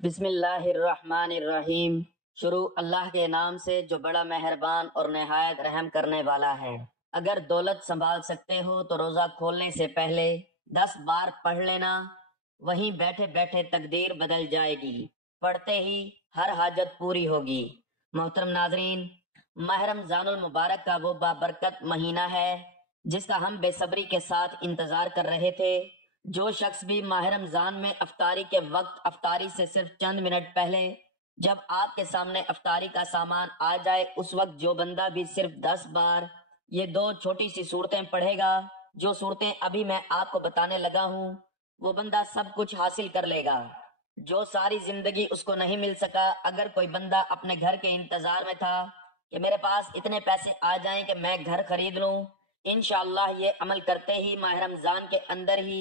بسم اللہ الرحمن الرحیم۔ شروع اللہ کے نام سے جو بڑا مہربان اور نہایت رحم کرنے والا ہے۔ اگر دولت سنبھال سکتے ہو تو روزہ کھولنے سے پہلے 10 بار پڑھ لینا، وہیں بیٹھے بیٹھے تقدیر بدل جائے گی، پڑھتے ہی ہر حاجت پوری ہوگی۔ محترم ناظرین، ماہ رمضان المبارک کا وہ بابرکت مہینہ ہے جس کا ہم بے صبری کے ساتھ انتظار کر رہے تھے۔ جو شخص بھی ماہ رمضان میں افطاری کے وقت افطاری سے صرف چند منٹ پہلے جب آپ کے سامنے افطاری کا سامان آ جائے، اس وقت جو بندہ بھی صرف 10 بار یہ 2 چھوٹی سی صورتیں پڑھے گا، جو صورتیں ابھی میں آپ کو بتانے لگا ہوں، وہ بندہ سب کچھ حاصل کر لے گا جو ساری زندگی اس کو نہیں مل سکا۔ اگر کوئی بندہ اپنے گھر کے انتظار میں تھا کہ میرے پاس اتنے پیسے آ جائیں کہ میں گھر خرید لوں، انشاءاللہ یہ عمل کرتے ہی ماہ رمضان کے اندر ہی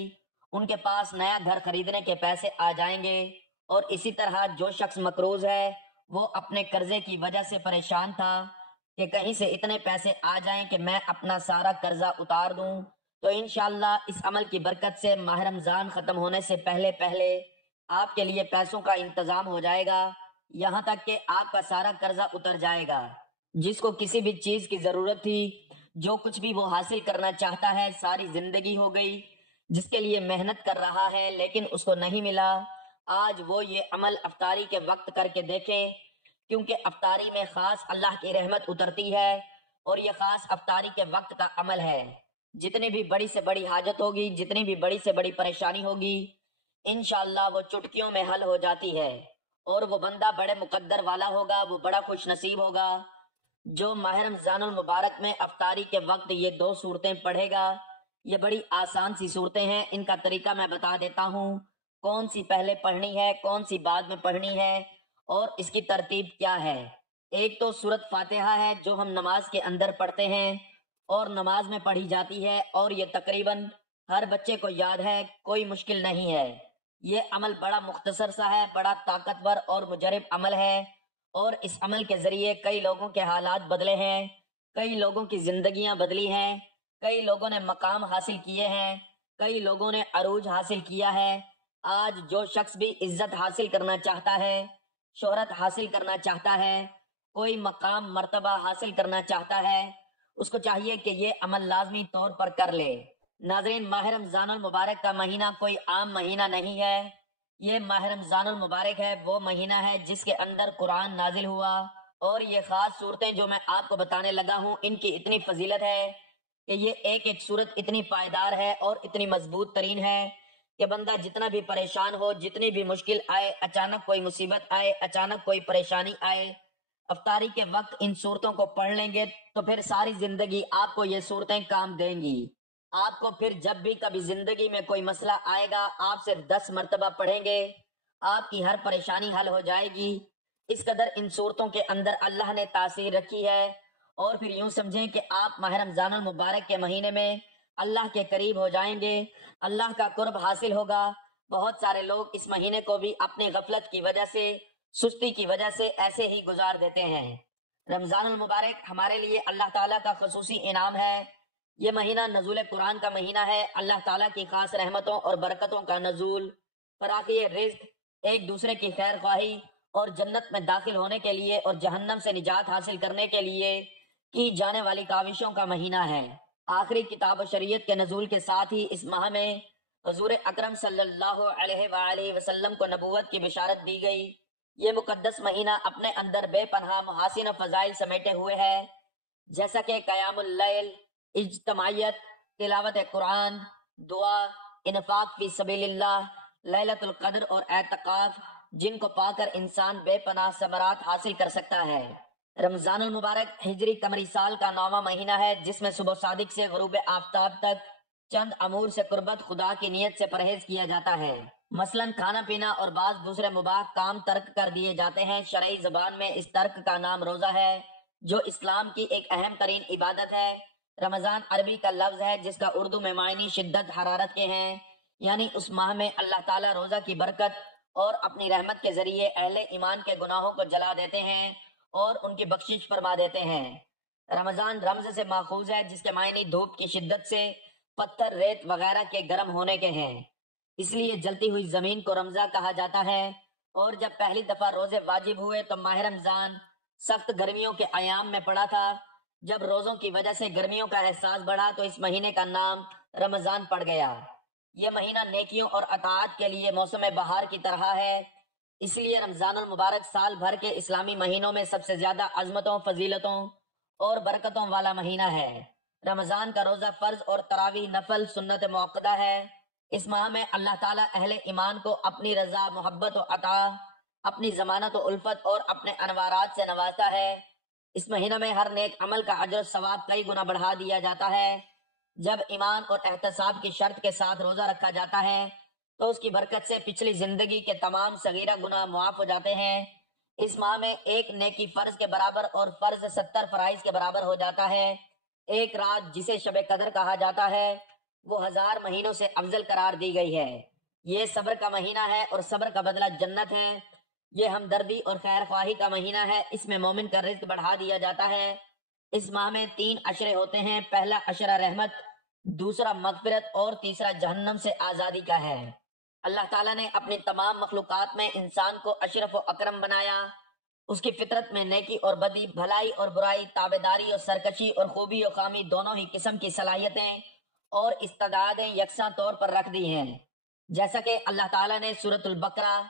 ان کے پاس نیا گھر خریدنے کے پیسے آ جائیں گے۔ اور اسی طرح جو شخص مقروض ہے، وہ اپنے قرضے کی وجہ سے پریشان تھا کہ کہیں سے اتنے پیسے آ جائیں کہ میں اپنا سارا قرضہ اتار دوں، تو انشاءاللہ اس عمل کی برکت سے ماہ رمضان ختم ہونے سے پہلے پہلے آپ کے لیے پیسوں کا انتظام ہو جائے گا، یہاں تک کہ آپ کا سارا قرضہ اتر جائے گا۔ جس کو کسی بھی چیز کی ضرورت تھی، جو کچھ بھی وہ حاصل کرنا چاہتا ہے، ساری زندگی ہو گئی جس کے لیے محنت کر رہا ہے لیکن اس کو نہیں ملا، آج وہ یہ عمل افطاری کے وقت کر کے دیکھیں، کیونکہ افطاری میں خاص اللہ کی رحمت اترتی ہے اور یہ خاص افطاری کے وقت کا عمل ہے۔ جتنی بھی بڑی سے بڑی حاجت ہوگی، جتنی بھی بڑی سے بڑی پریشانی ہوگی، انشاءاللہ وہ چٹکیوں میں حل ہو جاتی ہے، اور وہ بندہ بڑے مقدر والا ہوگا، وہ بڑا خوش نصیب ہوگا جو ماہ رمضان المبارک میں افطاری کے وقت یہ 2 صورتیں پڑھے گا۔ یہ بڑی آسان سی صورتیں ہیں، ان کا طریقہ میں بتا دیتا ہوں، کون سی پہلے پڑھنی ہے، کون سی بعد میں پڑھنی ہے، اور اس کی ترتیب کیا ہے۔ ایک تو سورۃ فاتحہ ہے جو ہم نماز کے اندر پڑھتے ہیں اور نماز میں پڑھی جاتی ہے، اور یہ تقریباً ہر بچے کو یاد ہے، کوئی مشکل نہیں ہے۔ یہ عمل بڑا مختصر سا ہے، بڑا طاقتور اور مجرب عمل ہے، اور اس عمل کے ذریعے کئی لوگوں کے حالات بدلے ہیں، کئی لوگوں کی زندگیاں بدلی ہیں، کئی لوگوں نے مقام حاصل کیے ہیں، کئی لوگوں نے عروج حاصل کیا ہے۔ آج جو شخص بھی عزت حاصل کرنا چاہتا ہے، شہرت حاصل کرنا چاہتا ہے، کوئی مقام مرتبہ حاصل کرنا چاہتا ہے، اس کو چاہیے کہ یہ عمل لازمی طور پر کر لے۔ ناظرین، ماہ رمضان المبارک کا مہینہ کوئی عام مہینہ نہیں ہے، یہ ماہ رمضان المبارک ہے، وہ مہینہ ہے جس کے اندر قرآن نازل ہوا، اور یہ خاص صورتیں جو میں آپ کو بتانے لگا ہوں، ان کی اتنی فضیلت ہے کہ یہ ایک ایک صورت اتنی پائیدار ہے اور اتنی مضبوط ترین ہے کہ بندہ جتنا بھی پریشان ہو، جتنی بھی مشکل آئے، اچانک کوئی مصیبت آئے، اچانک کوئی پریشانی آئے، افطاری کے وقت ان صورتوں کو پڑھ لیں گے تو پھر ساری زندگی آپ کو یہ صورتیں کام دیں گی۔ آپ کو پھر جب بھی کبھی زندگی میں کوئی مسئلہ آئے گا، آپ صرف 10 مرتبہ پڑھیں گے، آپ کی ہر پریشانی حل ہو جائے گی۔ اس قدر ان صورتوں کے اندر اللہ نے تاثیر رکھی ہے، اور پھر یوں سمجھیں کہ آپ ماہ رمضان المبارک کے مہینے میں اللہ کے قریب ہو جائیں گے، اللہ کا قرب حاصل ہوگا۔ بہت سارے لوگ اس مہینے کو بھی اپنی غفلت کی وجہ سے، سستی کی وجہ سے ایسے ہی گزار دیتے ہیں۔ رمضان المبارک ہمارے لیے اللہ تعالیٰ کا خصوصی انعام ہے، یہ مہینہ نزول قرآن کا مہینہ ہے، اللہ تعالیٰ کی خاص رحمتوں اور برکتوں کا نزول، فراخی رزق، ایک دوسرے کی خیر خواہی، اور جنت میں داخل ہونے کے لیے اور جہنم سے نجات حاصل کرنے کے لیے کی جانے والی کاوشوں کا مہینہ ہے۔ آخری کتاب و شریعت کے نزول کے ساتھ ہی اس ماہ میں حضور اکرم صلی اللہ علیہ وآلہ وسلم کو نبوت کی بشارت دی گئی۔ یہ مقدس مہینہ اپنے اندر بے پناہ محاسن و فضائل سمیٹے ہوئے ہے، جیسا کہ قیام اللیل، اجتماعیت، تلاوت قرآن، دعا، انفاق فی سبیل اللہ، لیلۃ القدر اور اعتکاف، جن کو پا کر انسان بے پناہ ثمرات حاصل کر سکتا ہے۔ رمضان المبارک ہجری قمری سال کا 9واں مہینہ ہے، جس میں صبح صادق سے غروب آفتاب تک چند امور سے قربت خدا کی نیت سے پرہیز کیا جاتا ہے، مثلاً کھانا پینا اور بعض دوسرے مباح کام ترک کر دیے جاتے ہیں۔ شرعی زبان میں اس ترک کا نام روزہ ہے، جو اسلام کی ایک اہم ترین عبادت ہے۔ رمضان عربی کا لفظ ہے جس کا اردو میں معنی شدت حرارت کے ہیں، یعنی اس ماہ میں اللہ تعالیٰ روزہ کی برکت اور اپنی رحمت کے ذریعے اہل ایمان کے گناہوں کو جلا دیتے ہیں اور ان کی بخشش فرما دیتے ہیں۔ رمضان رمز سے ماخوذ ہے جس کے معنی دھوپ کی شدت سے، پتھر، ریت وغیرہ کے گرم ہونے کے ہیں، اس لیے جلتی ہوئی زمین کو رمضہ کہا جاتا ہے، اور جب پہلی دفعہ روزے واجب ہوئے تو ماہ رمضان سخت گرمیوں کے ایام میں پڑا تھا۔ جب روزوں کی وجہ سے گرمیوں کا احساس بڑھا تو اس مہینے کا نام رمضان پڑ گیا۔ یہ مہینہ نیکیوں اور اطاعت کے لیے موسم بہار کی طرح ہے، اس لیے رمضان المبارک سال بھر کے اسلامی مہینوں میں سب سے زیادہ عظمتوں، فضیلتوں اور برکتوں والا مہینہ ہے۔ رمضان کا روزہ فرض اور تراویح نفل سنت موقدہ ہے۔ اس ماہ میں اللہ تعالیٰ اہل ایمان کو اپنی رضا، محبت و عطا، اپنی ضمانت و الفت اور اپنے انوارات سے نوازتا ہے۔ اس مہینہ میں ہر نیک عمل کا اجر و ثواب کئی گنا بڑھا دیا جاتا ہے۔ جب ایمان اور احتساب کی شرط کے ساتھ روزہ رکھا جاتا ہے تو اس کی برکت سے پچھلی زندگی کے تمام صغیرہ گناہ معاف ہو جاتے ہیں۔ اس ماہ میں ایک نیکی فرض کے برابر اور فرض 70 فرائض کے برابر ہو جاتا ہے۔ ایک رات جسے شب قدر کہا جاتا ہے وہ 1000 مہینوں سے افضل قرار دی گئی ہے۔ یہ صبر کا مہینہ ہے اور صبر کا بدلہ جنت ہے۔ یہ ہمدردی اور خیر خواہی کا مہینہ ہے، اس میں مومن کا رزق بڑھا دیا جاتا ہے۔ اس ماہ میں 3 عشرے ہوتے ہیں، پہلا عشرہ رحمت، دوسرا مغفرت اور تیسرا جہنم سے آزادی کا ہے۔ اللہ تعالیٰ نے اپنی تمام مخلوقات میں انسان کو اشرف و اکرم بنایا۔ اس کی فطرت میں نیکی اور بدی، بھلائی اور برائی، تابعداری اور سرکشی اور خوبی و خامی دونوں ہی قسم کی صلاحیتیں اور استعدادیں یکساں طور پر رکھ دی ہیں، جیسا کہ اللہ تعالیٰ نے سورۃ البقرہ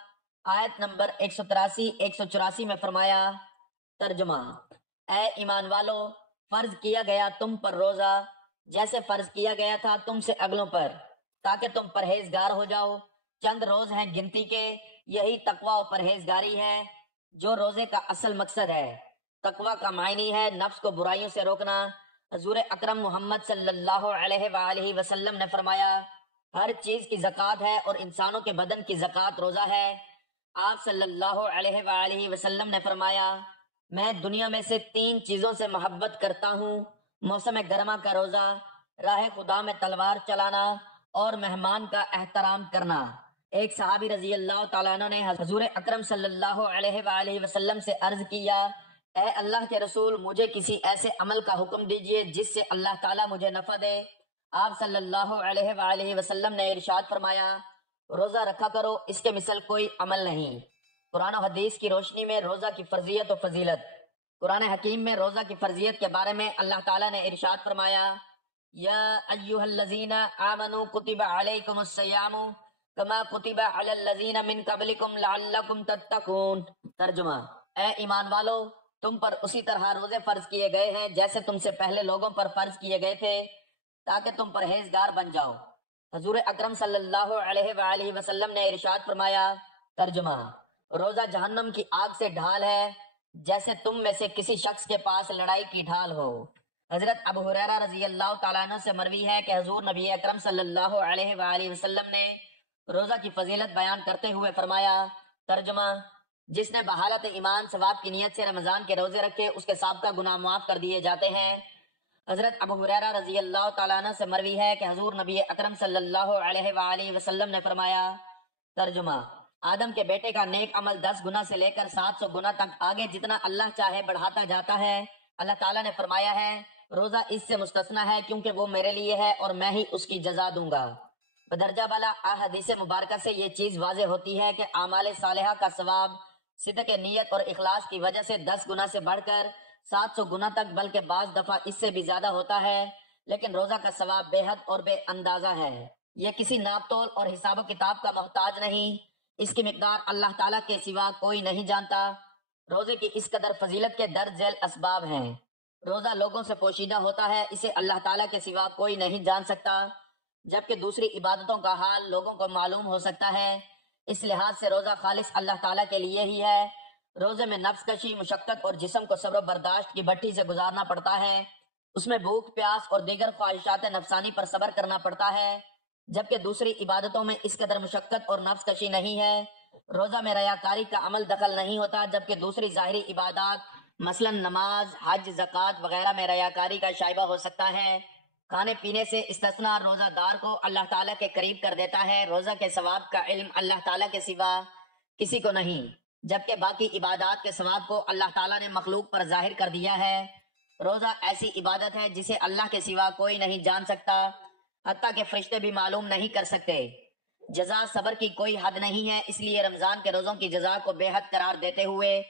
آیت نمبر 183 184 میں فرمایا۔ ترجمہ: اے ایمان والو، فرض کیا گیا تم پر روزہ جیسے فرض کیا گیا تھا تم سے اگلوں پر، تاکہ تم پرہیزگار ہو جاؤ۔ چند روز ہیں گنتی کے، یہی تقوی و پرہیزگاری ہے جو روزے کا اصل مقصد ہے۔ تقوی کا معنی ہے نفس کو برائیوں سے روکنا۔ حضور اکرم محمد صلی اللہ علیہ وآلہ وسلم نے فرمایا، ہر چیز کی زکوٰۃ ہے اور انسانوں کے بدن کی زکوٰۃ روزہ ہے۔ آپ صلی اللہ علیہ وآلہ وسلم نے فرمایا، میں دنیا میں سے 3 چیزوں سے محبت کرتا ہوں: موسم گرما کا روزہ، راہ خدا میں تلوار چلانا اور مہمان کا احترام کرنا۔ ایک صحابی رضی اللہ تعالیٰ عنہ نے حضور اکرم صلی اللہ علیہ وآلہ وسلم سے عرض کیا، اے اللہ کے رسول، مجھے کسی ایسے عمل کا حکم دیجئے جس سے اللہ تعالیٰ مجھے نفع دے۔ آپ صلی اللہ علیہ وآلہ وسلم نے ارشاد فرمایا، روزہ رکھا کرو، اس کے مثل کوئی عمل نہیں۔ قرآن و حدیث کی روشنی میں روزہ کی فرضیت و فضیلت۔ قرآن حکیم میں روزہ کی فرضیت کے بارے میں اللہ تعالیٰ نے ارشاد فرمایا، یا ایھا الذین آمنوا کتب علیکم الصیام کما کتب علی الذین من قبلکم لعلکم تتقون۔ ترجمہ: اے ایمان والو، تم پر اسی طرح روزے فرض کیے گئے ہیں جیسے تم سے پہلے لوگوں پر فرض کیے گئے تھے، تاکہ تم پرہیزگار بن جاؤ۔ حضور اکرم صلی اللہ علیہ وآلہ وسلم نے ارشاد فرمایا۔ ترجمہ: روزہ جہنم کی آگ سے ڈھال ہے، جیسے تم میں سے کسی شخص کے پاس لڑائی کی ڈھال ہو۔ حضرت ابو ہریرہ رضی اللہ تعالیٰ عنہ سے مروی ہے کہ حضور نبی اکرم صلی اللہ علیہ وآلہ وسلم نے روزہ کی فضیلت بیان کرتے ہوئے فرمایا۔ ترجمہ: جس نے بحالت ایمان ثواب کی نیت سے رمضان کے روزے رکھے اس کے سابقہ گناہ معاف کر دیے جاتے ہیں۔ حضرت ابو ہریرہ رضی اللہ تعالیٰ عنہ سے مروی ہے کہ حضور نبی اکرم صلی اللہ علیہ وآلہ وسلم نے فرمایا۔ ترجمہ: آدم کے بیٹے کا نیک عمل 10 گنا سے لے کر 700 گنا تک آگے جتنا اللہ چاہے بڑھاتا جاتا ہے۔ اللہ تعالیٰ نے فرمایا ہے، روزہ اس سے مستثنیٰ ہے کیونکہ وہ میرے لیے ہے اور میں ہی اس کی جزا دوں گا۔ بدرجہ بالا احادیث مبارکہ سے یہ چیز واضح ہوتی ہے کہ اعمال صالحہ کا ثواب صدق نیت اور اخلاص کی وجہ سے 10 گنا سے بڑھ کر 700 گنا تک، بلکہ بعض دفعہ اس سے بھی زیادہ ہوتا ہے۔ لیکن روزہ کا ثواب بے حد اور بے اندازہ ہے، یہ کسی ناپ تول اور حساب و کتاب کا محتاج نہیں، اس کی مقدار اللہ تعالیٰ کے سوا کوئی نہیں جانتا۔ روزے کی اس قدر فضیلت کے درج ذیل اسباب ہیں۔ روزہ لوگوں سے پوشیدہ ہوتا ہے، اسے اللہ تعالیٰ کے سوا کوئی نہیں جان سکتا، جبکہ دوسری عبادتوں کا حال لوگوں کو معلوم ہو سکتا ہے۔ اس لحاظ سے روزہ خالص اللہ تعالیٰ کے لیے ہی ہے۔ روزے میں نفس کشی، مشقت اور جسم کو صبر و برداشت کی بھٹی سے گزارنا پڑتا ہے۔ اس میں بھوک، پیاس اور دیگر خواہشات نفسانی پر صبر کرنا پڑتا ہے، جبکہ دوسری عبادتوں میں اس قدر مشقت اور نفس کشی نہیں ہے۔ روزہ میں ریاکاری کا عمل دخل نہیں ہوتا، جبکہ دوسری ظاہری عبادات مثلا نماز، حج، زکوٰۃ وغیرہ میں ریاکاری کا شائبہ ہو سکتا ہے۔ کھانے پینے سے استثناء روزہ دار کو اللہ تعالیٰ کے قریب کر دیتا ہے۔ روزہ کے ثواب کا علم اللہ تعالیٰ کے سوا کسی کو نہیں، جبکہ باقی عبادات کے ثواب کو اللہ تعالیٰ نے مخلوق پر ظاہر کر دیا ہے۔ روزہ ایسی عبادت ہے جسے اللہ کے سوا کوئی نہیں جان سکتا، حتیٰ کہ فرشتے بھی معلوم نہیں کر سکتے۔ جزا صبر کی کوئی حد نہیں ہے، اس لیے رمضان کے روزوں کی جزا کو بے حد قرار دیتے ہوئے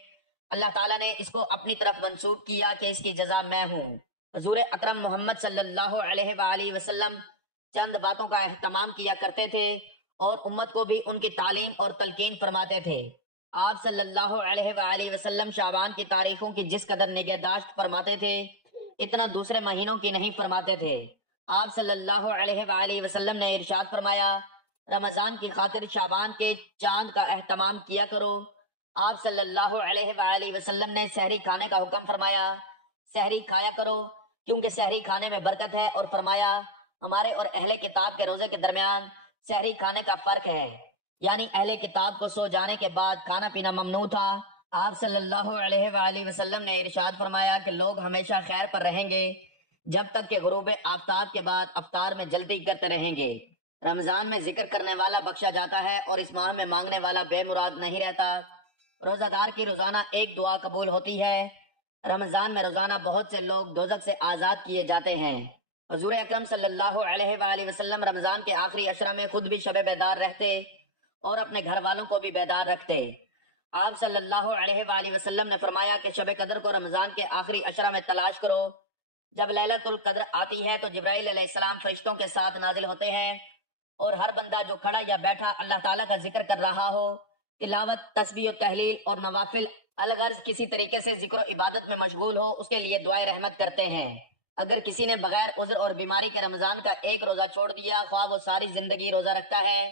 اللہ تعالیٰ نے اس کو اپنی طرف منسوب کیا کہ اس کی جزا میں ہوں۔ حضور اکرم محمد صلی اللہ علیہ وآلہ وسلم چند باتوں کا اہتمام کیا کرتے تھے اور امت کو بھی ان کی تعلیم اور تلقین فرماتے تھے۔ آپ صلی اللہ علیہ وآلہ وسلم شعبان کی تاریخوں کی جس قدر نگہداشت فرماتے تھے اتنا دوسرے مہینوں کی نہیں فرماتے تھے۔ آپ صلی اللہ علیہ وآلہ وسلم نے ارشاد فرمایا، رمضان کی خاطر شعبان کے چاند کا اہتمام کیا کرو۔ آپ صلی اللہ علیہ وآلہ وسلم نے سحری کھانے کا حکم فرمایا، سحری کھایا کرو کیونکہ سحری کھانے میں برکت ہے، اور فرمایا ہمارے اور اہل کتاب کے روزے کے درمیان سحری کھانے کا فرق ہے، یعنی اہل کتاب کو سو جانے کے بعد کھانا پینا ممنوع تھا۔ آپ صلی اللہ علیہ وآلہ وسلم نے ارشاد فرمایا کہ لوگ ہمیشہ خیر پر رہیں گے جب تک کہ غروب آفتاب کے بعد افطار میں جلدی کرتے رہیں گے۔ رمضان میں ذکر کرنے والا بخشا جاتا ہے اور اس ماہ میں مانگنے والا بے مراد نہیں رہتا۔ روزہ دار کی روزانہ ایک دعا قبول ہوتی ہے۔ رمضان میں روزانہ بہت سے لوگ دوزخ سے آزاد کیے جاتے ہیں۔ حضور اکرم صلی اللہ علیہ وآلہ وسلم رمضان کے آخری عشرہ میں خود بھی شب بیدار رہتے اور اپنے گھر والوں کو بھی بیدار رکھتے۔ آپ صلی اللہ علیہ وآلہ وسلم نے فرمایا کہ شب قدر کو رمضان کے آخری عشرہ میں تلاش کرو۔ جب لیلۃ القدر آتی ہے تو جبرائیل علیہ السلام فرشتوں کے ساتھ نازل ہوتے ہیں اور ہر بندہ جو کھڑا یا بیٹھا اللہ تعالیٰ کا ذکر کر رہا ہو، تلاوت، تسبیح و تحلیل اور نوافل الغرض کسی طریقے سے ذکر و عبادت میں مشغول ہو، اس کے لیے دعائے رحمت کرتے ہیں۔ اگر کسی نے بغیر عذر اور بیماری کے رمضان کا ایک روزہ چھوڑ دیا، خواہ وہ ساری زندگی روزہ رکھتا ہے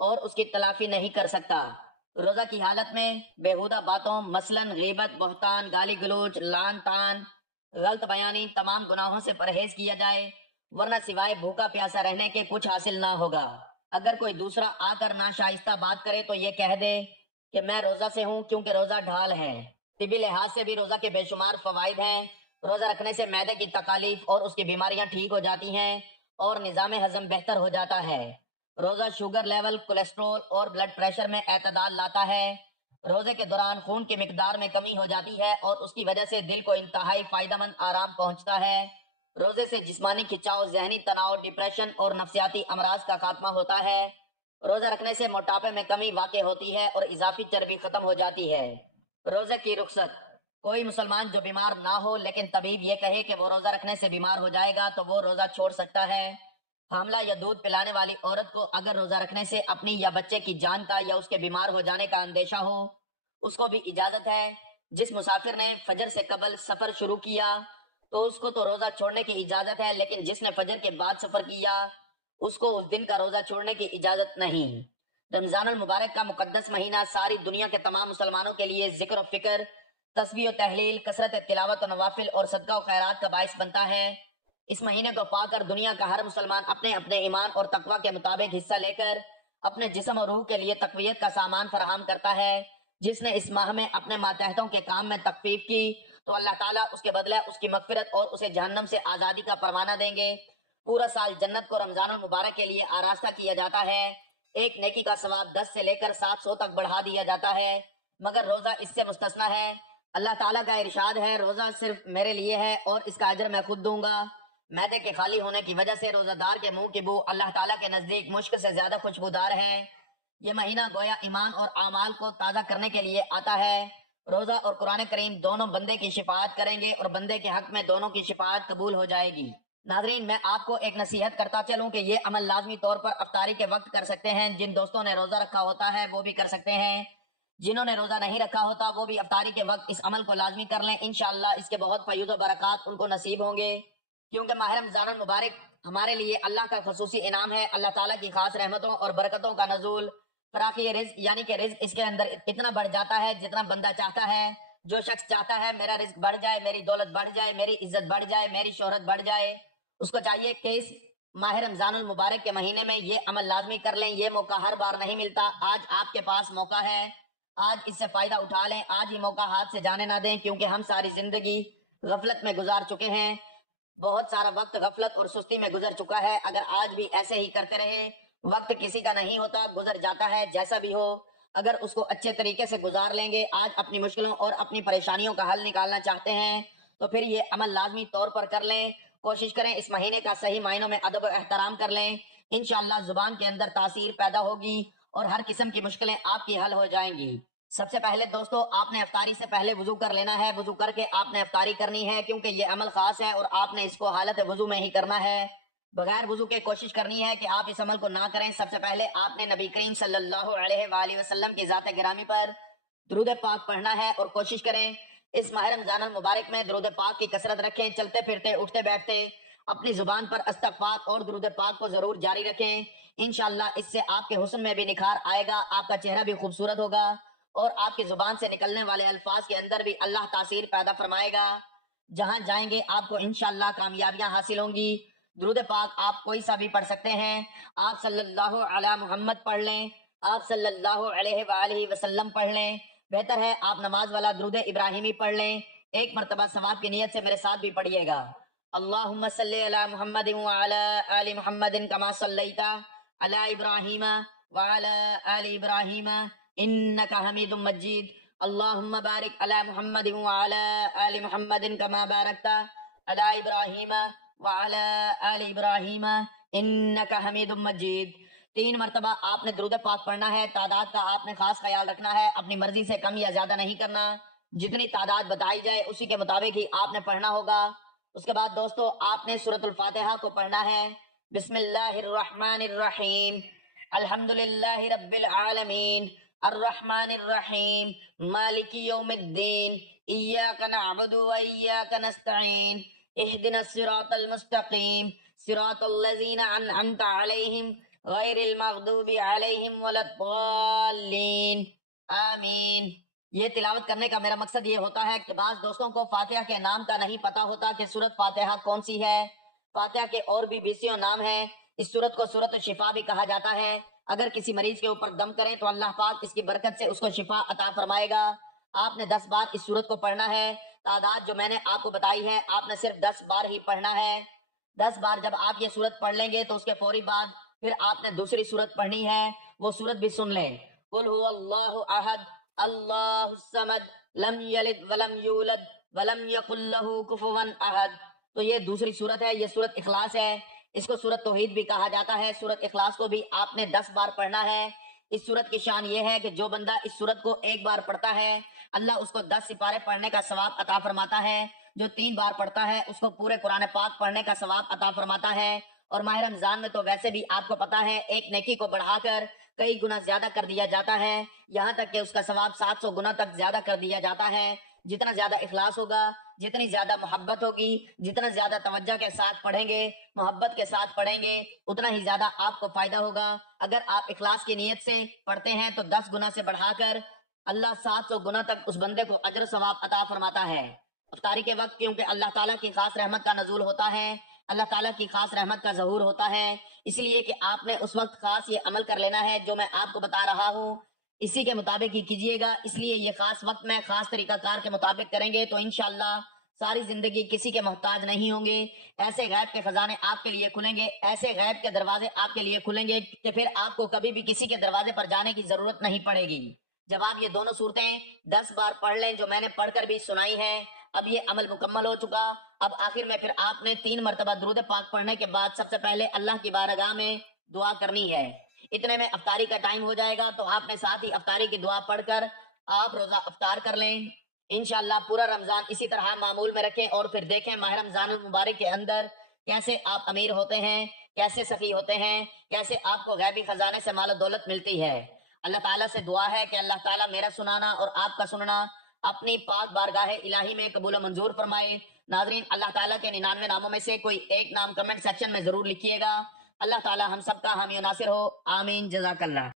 اور اس کی تلافی نہیں کر سکتا۔ روزہ کی حالت میں بیہودہ باتوں مثلاً غیبت، بہتان، گالی گلوچ، لعن طعن، غلط بیانی، تمام گناہوں سے پرہیز کیا جائے، ورنہ سوائے بھوکا پیاسا رہنے کے کچھ حاصل نہ ہوگا۔ اگر کوئی دوسرا آ کر ناشائستہ بات کرے تو یہ کہہ دے کہ میں روزہ سے ہوں، کیونکہ روزہ ڈھال ہے۔ طبی لحاظ سے بھی روزہ کے بے شمار فوائد ہیں۔ روزہ رکھنے سے معدے کی تکالیف اور اس کی بیماریاں ٹھیک ہو جاتی ہیں اور نظام ہضم بہتر ہو جاتا ہے۔ روزہ شوگر لیول، کولیسٹرول اور بلڈ پریشر میں اعتدال لاتا ہے۔ روزے کے دوران خون کی مقدار میں کمی ہو جاتی ہے اور اس کی وجہ سے دل کو انتہائی فائدہ مند آرام پہنچتا ہے۔ روزے سے جسمانی کھچاؤ، ذہنی تناؤ، ڈپریشن اور نفسیاتی امراض کا خاتمہ ہوتا ہے۔ روزہ رکھنے سے موٹاپے میں کمی واقع ہوتی ہے اور اضافی چربی ختم ہو جاتی ہے۔ روزے کی رخصت، کوئی مسلمان جو بیمار نہ ہو لیکن طبیب یہ کہے کہ وہ روزہ رکھنے سے بیمار ہو جائے گا تو وہ روزہ چھوڑ سکتا ہے۔ حاملہ یا دودھ پلانے والی عورت کو اگر روزہ رکھنے سے اپنی یا بچے کی جان کا یا اس کے بیمار ہو جانے کا اندیشہ ہو، اس کو بھی اجازت ہے۔ جس مسافر نے فجر سے قبل سفر شروع کیا تو اس کو تو روزہ چھوڑنے کی اجازت ہے، لیکن جس نے فجر کے بعد سفر کیا اس کو اس دن کا روزہ چھوڑنے کی اجازت نہیں۔ رمضان المبارک کا مقدس مہینہ ساری دنیا کے تمام مسلمانوں کے لیے ذکر و فکر، تسبیح و تحلیل، کثرت تلاوت و نوافل اور صدقہ و خیرات کا باعث بنتا ہے۔ اس مہینے کو پا کر دنیا کا ہر مسلمان اپنے اپنے ایمان اور تقوی کے مطابق حصہ لے کر اپنے جسم اور روح کے لیے تقویت کا سامان فراہم کرتا ہے۔ جس نے اس ماہ میں اپنے ماتحتوں کے کام میں تخفیف کی تو اللہ تعالیٰ اس کے بدلے اس کی مغفرت اور اسے جہنم سے آزادی کا پروانہ دیں گے۔ پورا سال جنت کو رمضان المبارک کے لیے آراستہ کیا جاتا ہے۔ ایک نیکی کا ثواب 10 سے لے کر 700 تک بڑھا دیا جاتا ہے، مگر روزہ اس سے مستثنی ہے۔ اللہ تعالیٰ کا ارشاد ہے، روزہ صرف میرے لیے ہے اور اس کا اجر میں خود دوں گا۔ معدے کے خالی ہونے کی وجہ سے روزہ دار کے منہ کی بو اللہ تعالیٰ کے نزدیک مشک سے زیادہ خوشبودار ہے۔ یہ مہینہ گویا ایمان اور اعمال کو تازہ کرنے کے لیے آتا ہے۔ روزہ اور قرآن کریم دونوں بندے کی شفاعت کریں گے اور بندے کے حق میں دونوں کی شفاعت قبول ہو جائے گی۔ ناظرین، میں آپ کو ایک نصیحت کرتا چلوں کہ یہ عمل لازمی طور پر افطاری کے وقت کر سکتے ہیں۔ جن دوستوں نے روزہ رکھا ہوتا ہے وہ بھی کر سکتے ہیں، جنہوں نے روزہ نہیں رکھا ہوتا وہ بھی افطاری کے وقت اس عمل کو لازمی کر لیں۔ انشاءاللہ اس کے بہت فیض و برکات ان کو نصیب ہوں گے، کیونکہ ماہ رمضان المبارک ہمارے لیے اللہ کا خصوصی انعام ہے۔ اللہ تعالیٰ کی خاص رحمتوں اور برکتوں کا نزول، فراخی رزق، یعنی کہ رزق اس کے اندر اتنا بڑھ جاتا ہے جتنا بندہ چاہتا ہے۔ جو شخص چاہتا ہے میرا رزق بڑھ جائے، میری دولت بڑھ جائے، میری عزت بڑھ جائے، میری شہرت بڑھ جائے، اس کو چاہیے کہ اس ماہ رمضان المبارک کے مہینے میں یہ عمل لازمی کر لیں۔ یہ موقع ہر بار نہیں ملتا۔ آج آپ کے پاس موقع ہے، آج اس سے فائدہ اٹھا لیں، آج ہی موقع ہاتھ سے جانے نہ دیں، کیونکہ ہم ساری زندگی غفلت میں گزار چکے ہیں۔ بہت سارا وقت غفلت اور سستی میں گزر چکا ہے۔ اگر آج بھی ایسے ہی کرتے رہے، وقت کسی کا نہیں ہوتا، گزر جاتا ہے، جیسا بھی ہو، اگر اس کو اچھے طریقے سے گزار لیں گے، آج اپنی مشکلوں اور اپنی پریشانیوں کا حل نکالنا چاہتے ہیں تو پھر یہ عمل لازمی طور پر کر لیں۔ کوشش کریں اس مہینے کا صحیح معنوں میں ادب و احترام کر لیں۔ انشاءاللہ زبان کے اندر تاثیر پیدا ہوگی اور ہر قسم کی مشکلیں آپ کی حل ہو جائیں گی۔ سب سے پہلے دوستو آپ نے افطاری سے پہلے وضو کر لینا ہے، وضو کر کے آپ نے افطاری کرنی ہے، کیونکہ یہ عمل خاص ہے اور آپ نے اس کو حالت وضو میں ہی کرنا ہے، بغیر وضو کے کوشش کرنی ہے کہ آپ اس عمل کو نہ کریں۔ سب سے پہلے آپ نے نبی کریم صلی اللہ علیہ وآلہ وسلم کی ذات گرامی پر درود پاک پڑھنا ہے، اور کوشش کریں اس ماہ رمضان المبارک میں درود پاک کی کثرت رکھیں، چلتے پھرتے اٹھتے بیٹھتے اپنی زبان پر استغفار اور درود پاک کو ضرور جاری رکھیں۔ انشاءاللہ اس سے آپ کے حسن میں بھی نکھار آئے گا، آپ کا چہرہ بھی خوبصورت ہوگا اور آپ کی زبان سے نکلنے والے الفاظ کے اندر بھی اللہ تاثیر پیدا فرمائے گا۔ جہاں جائیں گے آپ کو انشاءاللہ کامیابیاں حاصل ہوں گی۔ درود پاک آپ کوئی سا بھی پڑھ سکتے ہیں، آپ صلی اللہ علی محمد پڑھ لیں، آپ صلی اللہ علیہ وآلہ وسلم پڑھ لیں، بہتر ہے آپ نماز والا درود ابراہیمی پڑھ لیں۔ ایک مرتبہ ثواب کی نیت سے میرے ساتھ بھی پڑھیے گا۔ اللہم صلی علی محمد وعلی آل محمد کما صلیت علی ابراہیم وعلی آل ابراہیم انکا حمید مجید۔ اللہم بارک علی محمد وعلی آل محمد کما بارکت علی ابراہیم وعلی آل ابراہیم انکا حمید مجید۔ 3 مرتبہ آپ نے درود پاک پڑھنا ہے، تعداد کا آپ نے خاص خیال رکھنا ہے، اپنی مرضی سے کم یا زیادہ نہیں کرنا، جتنی تعداد بتائی جائے اسی کے مطابق ہی آپ نے پڑھنا ہوگا۔ اس کے بعد دوستو آپ نے سورۃ الفاتحہ کو پڑھنا ہے۔ بسم اللہ الرحمن الرحیم، الحمدللہ رب العالمین، الرحمن الرحیم، مالک یوم الدین، ایاک نعبد و ایاک نستعین، اہدنا الصراط المستقیم، صراط الذین انعمت علیہم غیر المغضوب علیہم ولا الضالین، آمین۔ یہ تلاوت کرنے کا میرا مقصد یہ ہوتا ہے کہ بعض دوستوں کو فاتحہ کے نام کا نہیں پتا ہوتا کہ سورۃ فاتحہ کون سی ہے۔ فاتحہ کے اور بھی 20 نام ہیں، اس سورت کو سورۃ الشفا بھی کہا جاتا ہے۔ اگر کسی مریض کے اوپر دم کریں تو اللہ پاک اس کی برکت سے اس کو شفا عطا فرمائے گا۔ آپ نے 10 بار اس سورت کو پڑھنا ہے، تعداد جو میں نے آپ کو بتائی ہے آپ نے صرف 10 بار ہی پڑھنا ہے۔ 10 بار جب آپ یہ سورت پڑھ لیں گے تو اس کے فوری بعد پھر آپ نے دوسری سورت پڑھنی ہے، وہ سورت بھی سن لیں، قل هو اللہ احد اللہ الصمد لم یلد ولم یولد ولم یکن لہ کفوا احد۔ تو یہ دوسری سورت ہے، یہ سورت اخلاص ہے، اس کو سورت توحید بھی کہا جاتا ہے۔ سورت اخلاص کو بھی آپ نے 10 بار پڑھنا ہے۔ اس سورت کی شان یہ ہے کہ جو بندہ اس سورت کو 1 بار پڑھتا ہے اللہ اس کو 10 سپارے پڑھنے کا ثواب عطا فرماتا ہے، جو 3 بار پڑھتا ہے اس کو پورے قرآن پاک پڑھنے کا ثواب عطا فرماتا ہے۔ اور ماہ رمضان میں تو ویسے بھی آپ کو پتا ہے ایک نیکی کو بڑھا کر کئی گنا زیادہ کر دیا جاتا ہے، یہاں تک کہ اس کا ثواب 700 گنا تک زیادہ کر دیا جاتا ہے۔ جتنا زیادہ اخلاص ہوگا، جتنی زیادہ محبت ہوگی، جتنا زیادہ توجہ کے ساتھ پڑھیں گے، محبت کے ساتھ پڑھیں گے، اتنا ہی زیادہ آپ کو فائدہ ہوگا۔ اگر آپ اخلاص کی نیت سے پڑھتے ہیں تو 10 گنا سے بڑھا کر اللہ 700 گنا تک اس بندے کو اجر و ثواب عطا فرماتا ہے۔ افطاری کے وقت کیونکہ اللہ تعالیٰ کی خاص رحمت کا نزول ہوتا ہے، اللہ تعالیٰ کی خاص رحمت کا ظہور ہوتا ہے، اس لیے کہ آپ نے اس وقت خاص یہ عمل کر لینا ہے جو میں آپ کو بتا رہا ہوں، اسی کے مطابق ہی کیجئے گا۔ اس لیے یہ خاص وقت میں خاص طریقہ کار کے مطابق کریں گے تو انشاءاللہ ساری زندگی کسی کے محتاج نہیں ہوں گے۔ ایسے غیب کے خزانے آپ کے لیے کھلیں گے، ایسے غیب کے دروازے آپ کے لیے کھلیں گے کہ پھر آپ کو کبھی بھی کسی کے دروازے پر جانے کی ضرورت نہیں پڑے گی۔ جب آپ یہ دونوں صورتیں 10 بار پڑھ لیں جو میں نے پڑھ کر بھی سنائی ہیں، اب یہ عمل مکمل ہو چکا۔ اب آخر میں پھر آپ نے 3 مرتبہ درود پاک پڑھنے کے بعد سب سے پہلے اللہ کی بارگاہ میں دعا کرنی ہے۔ اتنے میں افطاری کا ٹائم ہو جائے گا تو آپ نے ساتھ ہی افطاری کی دعا پڑھ کر آپ روزہ افطار کر لیں۔ انشاءاللہ پورا رمضان اسی طرح معمول میں رکھیں اور پھر دیکھیں ماہ رمضان المبارک کے اندر کیسے آپ امیر ہوتے ہیں، کیسے سخی ہوتے ہیں، کیسے آپ کو غیبی خزانے سے مال و دولت ملتی ہے۔ اللہ تعالیٰ سے دعا ہے کہ اللہ تعالیٰ میرا سنانا اور آپ کا سننا اپنی پاک بارگاہ الہی میں قبول و منظور فرمائے۔ ناظرین اللہ تعالیٰ کے 99 ناموں میں سے کوئی ایک نام کمنٹ سیکشن میں ضرور لکھیے گا۔ اللہ تعالیٰ ہم سب کا حامی و ناصر ہو، آمین، جزاک اللہ۔